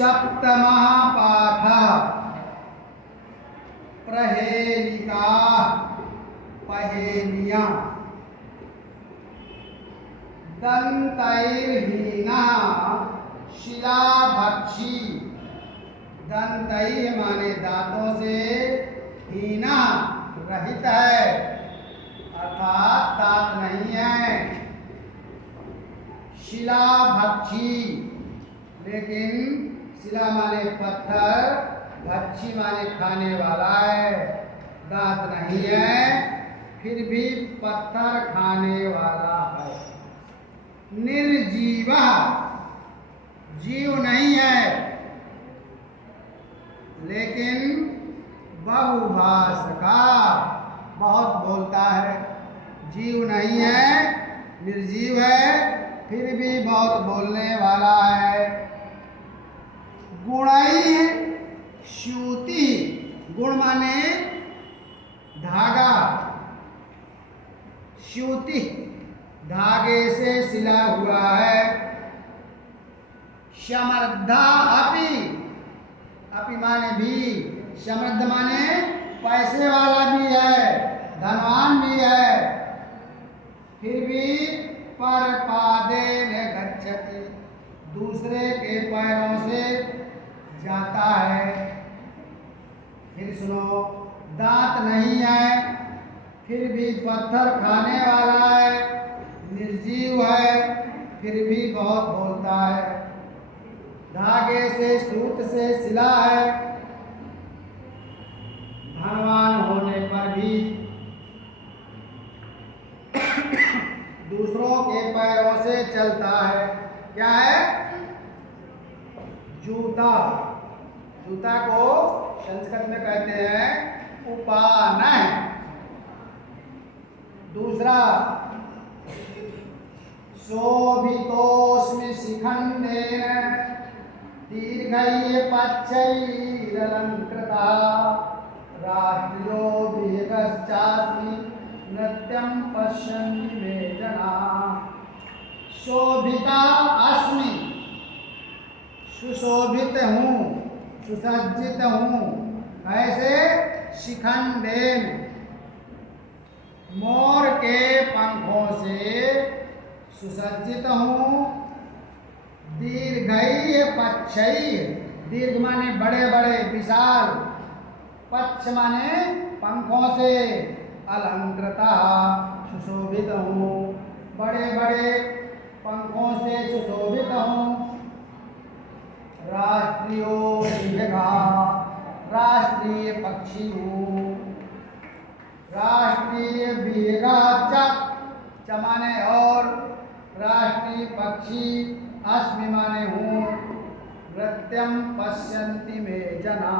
सप्तमः पाठः प्रहेलिका पहेलियाँ। दंतैर्हीना शिलाभक्षी। दंतैः माने दांतों से, हीना रहित है अर्थात दांत नहीं है। शिलाभक्षी, लेकिन शिला माने पत्थर, भक्षी माने खाने वाला है। दांत नहीं है फिर भी पत्थर खाने वाला है। निर्जीवा, जीव नहीं है लेकिन बहुभाषका, बहुत बोलता है। जीव नहीं है, निर्जीव है फिर भी बहुत बोलने वाला है। गुणैः स्यूति, गुण माने धागा, स्यूति धागे से सिला हुआ है। समर्धा अपि, अपि माने भी, समर्थ माने पैसे वाला भी है, धनवान भी है, फिर भी पर पादेन गच्छति, दूसरे के पैरों से जाता है। फिर सुनो, दांत नहीं है फिर भी पत्थर खाने वाला है, निर्जीव है फिर भी बहुत बोलता है। धागे से, सूत से सिला है, धनवान होने पर भी दूसरों के पैरों से चलता है। क्या है? जूता। जूता को संस्कृत में कहते हैं उपानय। दूसरा, शोभितोऽस्मि शिखण्डेन दीर्घैः पच्छैरलङ्कृतः राष्ट्रियो वेगश्चास्मि नृत्यं पश्यन्ति मे जनाः। शोभिता अस्मि, सुशोभित हूँ, सुसज्जित हूँ। कैसे? शिखण्डेन, मोर के पंखों से सुसज्जित हूँ। दीर्घैः पच्छैः, दीर्घ माने बड़े बड़े विशाल, पक्ष माने पंखों से, अलंकृता सुशोभित हूँ, बड़े बड़े पंखों से सुशोभित हूँ। राष्ट्रियो विहगा, राष्ट्रीय पक्षी हूँ। राष्ट्रीय विहगा च माने और, राष्ट्रीय पक्षी अस्मि माने हूँ। नृत्यं पश्यन्ति मे जना,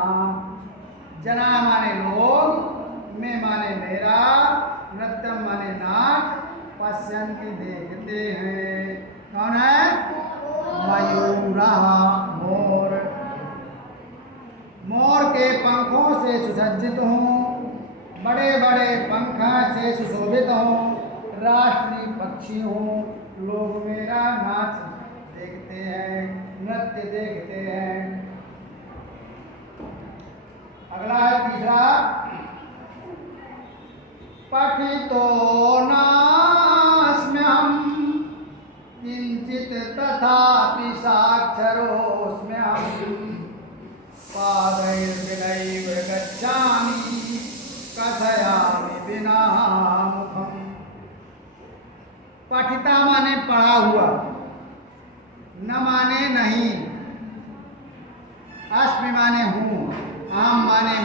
जना माने लोग, में माने मेरा, नृत्यम माने नाच, पश्यन्ति देखते हैं। कौन है? मयूरः, मोर। मोर के पंखों से सुसज्जित हूँ, बड़े बड़े पंख से सुशोभित हूँ, राष्ट्रीय पक्षी हूँ। लोग मेरा नाच देखते हैं, नृत्य देखते हैं। अगला है तीसरा, पठितो नास्म्यहं किंचित तथापि साक्षरोऽस्म्यहं पादैर्विनैव गच्छामि कथयामि विना मुखम्। पठिता माने पढ़ा हुआ, न माने नहीं, अस्मि माने हूँ, आम माने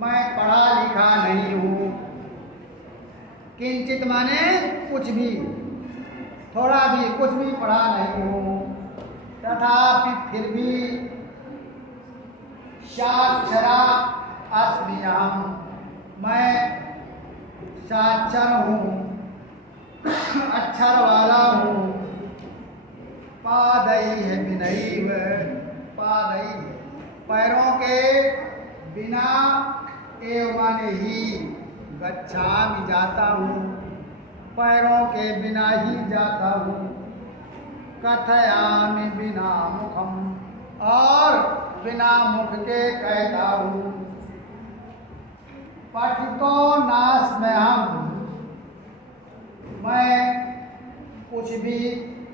मैं पढ़ा लिखा नहीं हूँ। किंचित माने कुछ भी, थोड़ा भी, कुछ भी पढ़ा नहीं हूँ। तथापि फिर भी, साक्षरा अस्मि अहम्, मैं साक्षर हूँ, अक्षर वाला हूँ। पादैः विनैव, पादैः पैरों के बिना, एव माने ही, गच्छामि जाता हूँ, पैरों के बिना ही जाता हूँ। कथयामि विना मुखम, बिना मुख के कहता हूँ। पठितो नास्म्यहम्, मैं कुछ भी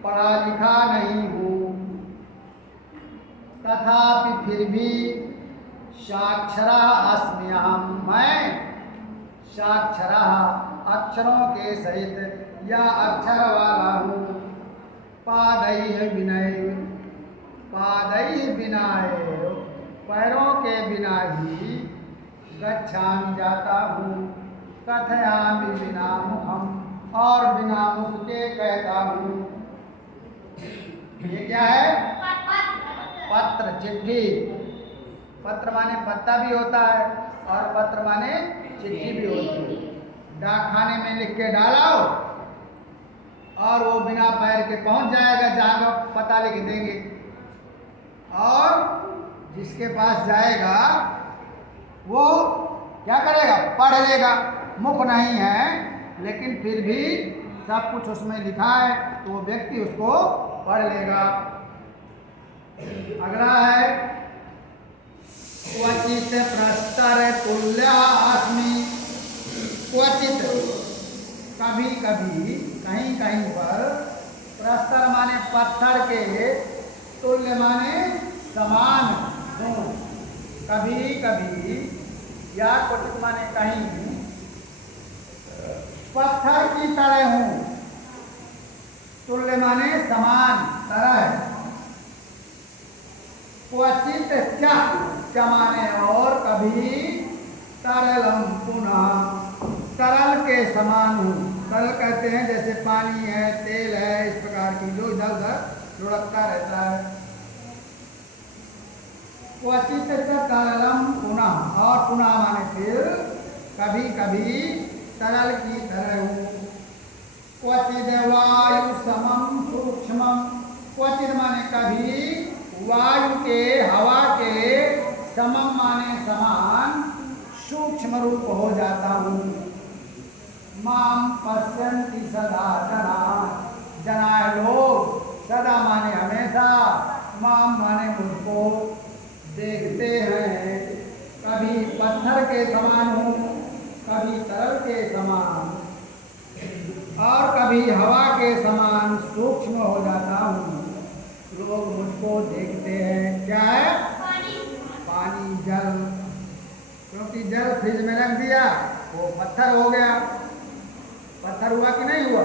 पढ़ा लिखा नहीं हूँ। तथापि फिर भी साक्षरः अस्म्यहम्, मैं साक्षरः अक्षरों के सहित या अक्षर वाला हूँ। पादैः विनय, पादैः विनाय, पैरों के बिना ही गच्छामि जाता हूँ। कथयामि बिना मुखम, और बिना मुख के कहता हूँ। ये क्या है? पत्र, चिट्ठी। पत्र माने पत्ता भी होता है और पत्र माने चिट्ठी भी होती है। डाकखाने में लिख के डालाओ और वो बिना पैर के पहुंच जाएगा जहाँ पता लिख देंगे, और जिसके पास जाएगा वो क्या करेगा? पढ़ लेगा। मुख नहीं है लेकिन फिर भी सब कुछ उसमें लिखा है तो वो व्यक्ति उसको पढ़ लेगा। अगला है क्वचित प्रस्तर तुल्यः अस्मि। क्वचित, कभी कभी, कहीं कहीं पर, प्रस्तर माने पत्थर के, तुल्य माने समान हूँ। कभी कभी या क्वचित माने कहीं पत्थर की तरह हूँ। तुल्य माने समान, तरह। क्वचित च माने और, कभी तरलम पुनः, तरल के समान हूँ। तरल कहते हैं जैसे पानी है, तेल है, इस प्रकार की जो इधर उधर लुढ़कता रहता है। क्वचित तरलम पुनः, और पुनः माने फिर, कभी कभी तरल की तरह हूँ। क्वचिद वायु समम सूक्ष्मम, क्वचित माने कभी वायु के, हवा के, समम माने समान, सूक्ष्म रूप हो जाता हूँ। माम पश्यन्ति सदा जना, जना लोग, सदा माने हमेशा, माम माने मुझको देखते हैं। कभी पत्थर के समान हूँ, कभी तरल के समान, और कभी हवा के समान सूक्ष्म हो जाता हूँ। लोग मुझको देखते हैं। क्या है? पानी, जल। क्योंकि जल फ्रिज में रख दिया वो पत्थर हो गया। पत्थर हुआ कि नहीं हुआ?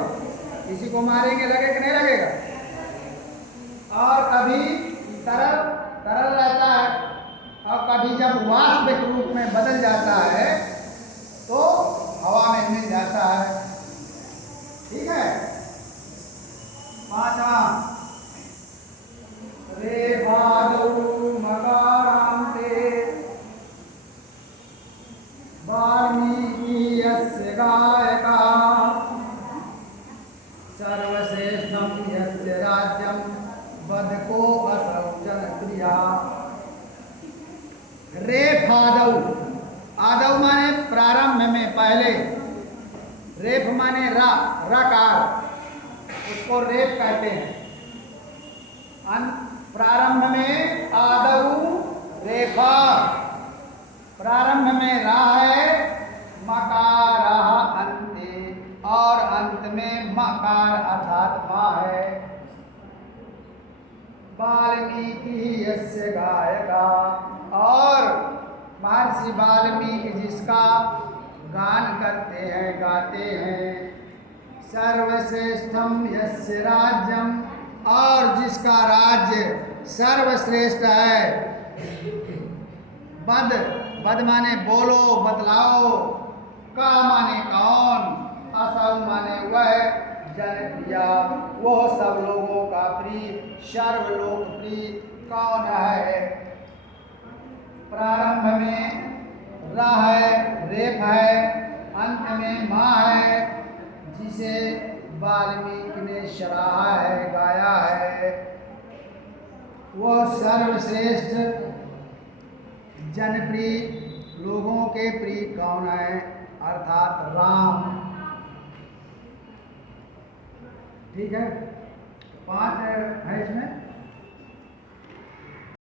किसी को मारेंगे लगे कि नहीं लगेगा? और कभी तरल, तरल रहता है, और कभी जब वाष्पिक रूप में बदल जाता है तो हवा में मिल जाता है। ठीक है। पांचवा, रेफादौ मकारान्ते वाल्मीकि यस्य गायका, सर्वश्रेष्ठं यस्य राज्यं वदको असौ जनप्रिया। रेफादौ, आदौ माने प्रारंभ में, पहले। रेफ माने रकार, उसको रेफ कहते हैं। प्रारंभ में आदौ रेफा, प्रारंभ में रा है, मकार अंते, और अंत में मकार अर्थात मा है। वाल्मीकि यस्य गायका, और महर्षि वाल्मीकि जिसका गान करते हैं, गाते हैं। सर्वश्रेष्ठम यस्य राज्यम, और जिसका राज्य सर्वश्रेष्ठ है। बद, बद माने बोलो, बतलाओ। का माने कौन, असौ माने वह, जनप्रिय वो सब लोगों का प्रिय, सर्वलोकप्रिय कौन है। प्रारंभ में रा है, रेफ है, अंत में माँ है, जिसे वाल्मीकि ने सराहा है, गाया है। वह सर्वश्रेष्ठ, जनप्रिय, लोगों के प्रिय कौन है, अर्थात राम। ठीक है। 5 है इसमें।